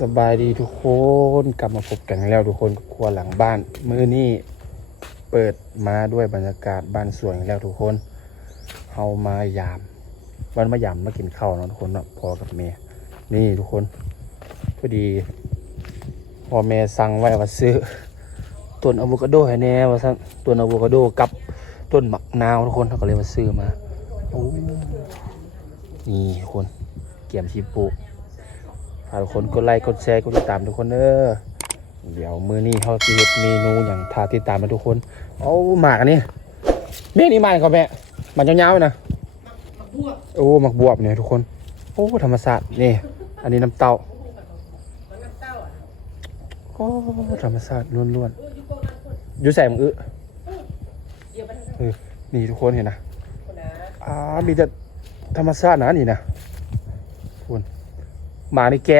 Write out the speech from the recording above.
สบายดีทุกคนกลับมาพบกันแล้วทุกคนกับครัวหลังบ้านมื้อนี้เปิดมาด้วยบรรยากาศบ้านสวยแล้วทุกคนเฮามายามวันมายามมากินข้าวเนาะทุกคนเนาะพ่อกับแม่นี่ทุกคนพอดีพ่อแม่สั่งไว้ว่าซื้อต้นอะโวคาโดให้แน่ว่าซั่นต้นอะโวคาโดกับต้นมะนาวทุกคนเขาก็เลยมาซื้อมาโอ้นี่ทุกคนเกี่ยมชีปลูกทุกคนกดไลค์กดแชร์กดติดตามทุกคนเด้อเดี๋ยวมื้อนี้เขาจะเฮ็ดเมนูอย่างท้าติดตามมาทุกคนเอาหมากอันนี้แม่นี่มาครับแม่มันยาวๆนะโอ้หมักบวบเนี่ยทุกคนโอ้ธรรมศาสตร์นี่อันนี้น้ำเต้าโอ้ธรรมศาสตร์ล้วนๆอยู่ใส่หมังนี่ทุกคนเห็นนะมีแต่ธรรมศาสตร์นะนี่นะทุกคนหมาในแก